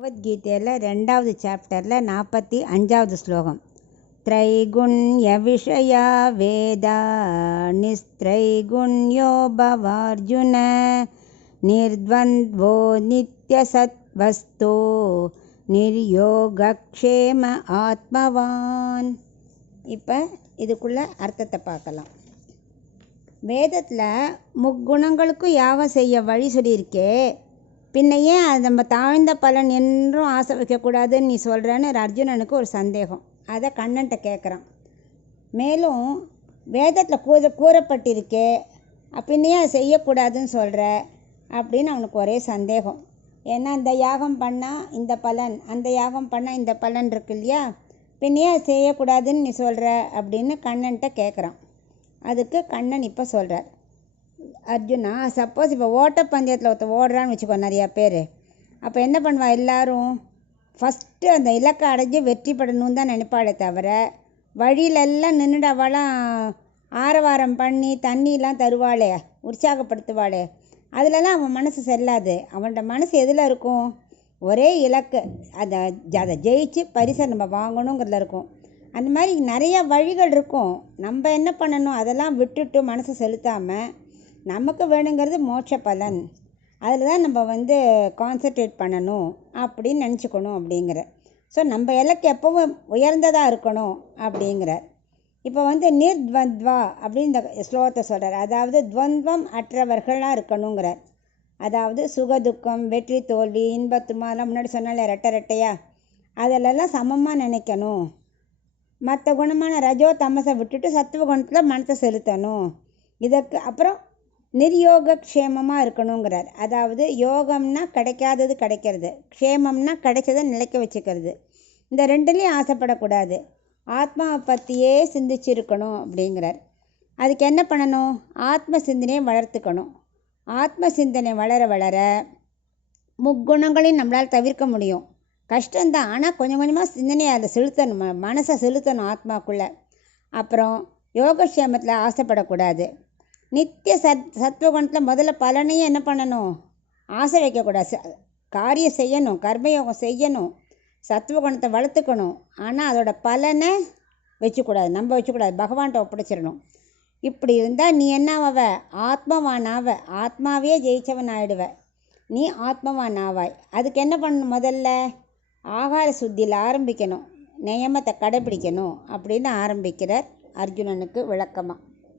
பகவத்கீதையில் 2வது சாப்டரில் 45வது ஸ்லோகம். த்ரைகுண்ய விஷயா வேதா நிஸ்த்ரைகுண்யோ பவார்ஜுன நிர்த்வந்த்வோ நித்யசத்வஸ்தோ நிர்யோகக்ஷேம ஆத்மவான். இப்போ இதுக்குள்ள அர்த்தத்தை பார்க்கலாம். வேதத்தில் முக்குணங்களுக்கும் யாகம் செய்ய வழி சொல்லியிருக்கே, பின்ன ஏன் அது நம்ம தாழ்ந்த பலன் என்றும் ஆசை வைக்கக்கூடாதுன்னு நீ சொல்கிறேன்னு அர்ஜுனனுக்கு ஒரு சந்தேகம். அதை கண்ணன்ட்ட கேட்குறான். மேலும் வேதத்தில் கூறப்பட்டிருக்கே, பின்னையே அதை செய்யக்கூடாதுன்னு சொல்கிற அப்படின்னு அவனுக்கு ஒரே சந்தேகம். ஏன்னா இந்த யாகம் பண்ணால் இந்த பலன், அந்த யாகம் பண்ணால் இந்த பலன் இருக்கு இல்லையா, பின்னையே அதை செய்யக்கூடாதுன்னு நீ சொல்கிற அப்படின்னு கண்ணன்ட்ட கேட்குறான். அதுக்கு கண்ணன் இப்போ சொல்கிறார், அர்ஜுனா, சப்போஸ் இப்போ ஓட்டப்பந்தயத்தில் ஒருத்தர் ஓடுறான்னு வச்சுக்கோ, நிறையா பேர். அப்போ என்ன பண்ணுவா, எல்லோரும் ஃபஸ்ட்டு அந்த இலக்கை அடைஞ்சி வெற்றி பெறணும்னு தான் நினைப்பாளே தவிர, வழியிலெல்லாம் நின்றுட்டு அவளாம் ஆரவாரம் பண்ணி தண்ணிலாம் தருவாளே, உற்சாகப்படுத்துவாளே, அதிலலாம் அவன் மனசு செல்லாது. அவனோட மனசு எதில் இருக்கும், ஒரே இலக்கு, அதை ஜெயிச்சு பரிசை நம்ம வாங்கணுங்கிறதுல இருக்கும். அந்த மாதிரி நிறைய வழிகள் இருக்கும். நம்ம என்ன பண்ணணும், அதெல்லாம் விட்டுட்டு மனசை செலுத்தாமல் நமக்கு வேணுங்கிறது மோட்ச பலன், அதில் தான் நம்ம கான்சன்ட்ரேட் பண்ணணும் அப்படின்னு நினச்சிக்கணும் அப்படிங்கிற. ஸோ நம்ம இலக்கு எப்பவும் உயர்ந்ததாக இருக்கணும் அப்படிங்கிறார். இப்போ நிர்த்வந்த்வா அப்படின்னு இந்த ஸ்லோகத்தை சொல்கிறார். அதாவது துவந்தம் அற்றவர்களாக இருக்கணுங்கிறார். அதாவது சுகதுக்கம், வெற்றி தோல்வி, இன்பத்துமாலாம் முன்னாடி சொன்னால ரெட்டையா, அதிலெல்லாம் சமமாக நினைக்கணும். மற்ற குணமான ரஜோ தமசை விட்டுட்டு சத்துவ குணத்தில் மனத்தை செலுத்தணும். இதற்கு அப்புறம் நிர்யோக க்ஷேமமாக இருக்கணுங்கிறார். அதாவது யோகம்னா கிடைக்காதது கிடைக்கிறது, க்ஷேமம்னா கிடைச்சதை நிலைக்க வச்சுக்கிறது. இந்த ரெண்டுலேயும் ஆசைப்படக்கூடாது. ஆத்மாவை பற்றியே சிந்திச்சிருக்கணும் அப்படிங்கிறார். அதுக்கு என்ன பண்ணணும், ஆத்ம சிந்தனையை வளர்த்துக்கணும். ஆத்ம சிந்தனை வளர வளர முக்குணங்களையும் நம்மளால் தவிர்க்க முடியும். கஷ்டம்தான், ஆனால் கொஞ்சம் கொஞ்சமாக சிந்தனையை அதை செலுத்தணும், மனசை செலுத்தணும் ஆத்மாக்குள்ளே. அப்புறம் யோகக்ஷேமத்தில் ஆசைப்படக்கூடாது. நித்திய சத்வகுணத்தில் முதல்ல பலனையும் என்ன பண்ணணும், ஆசை வைக்கக்கூடாது. காரியம் செய்யணும், கர்மயோகம் செய்யணும், சத்வகுணத்தை வளர்த்துக்கணும். ஆனால் அதோட பலனை வச்சுக்கூடாது, நம்ம வச்சுக்கூடாது, பகவான்கிட்ட ஒப்படைச்சிடணும். இப்படி இருந்தால் நீ என்னவாவ, ஆத்மவானாவ, ஆத்மாவே ஜெயிச்சவன் ஆயிடுவ, நீ ஆத்மவான் ஆவாய். அதுக்கு என்ன பண்ணணும், முதல்ல ஆகார சுத்தியில் ஆரம்பிக்கணும், நியமத்தை கடைப்பிடிக்கணும் அப்படின்னு ஆரம்பிக்கிறார் அர்ஜுனனுக்கு விளக்கமாக.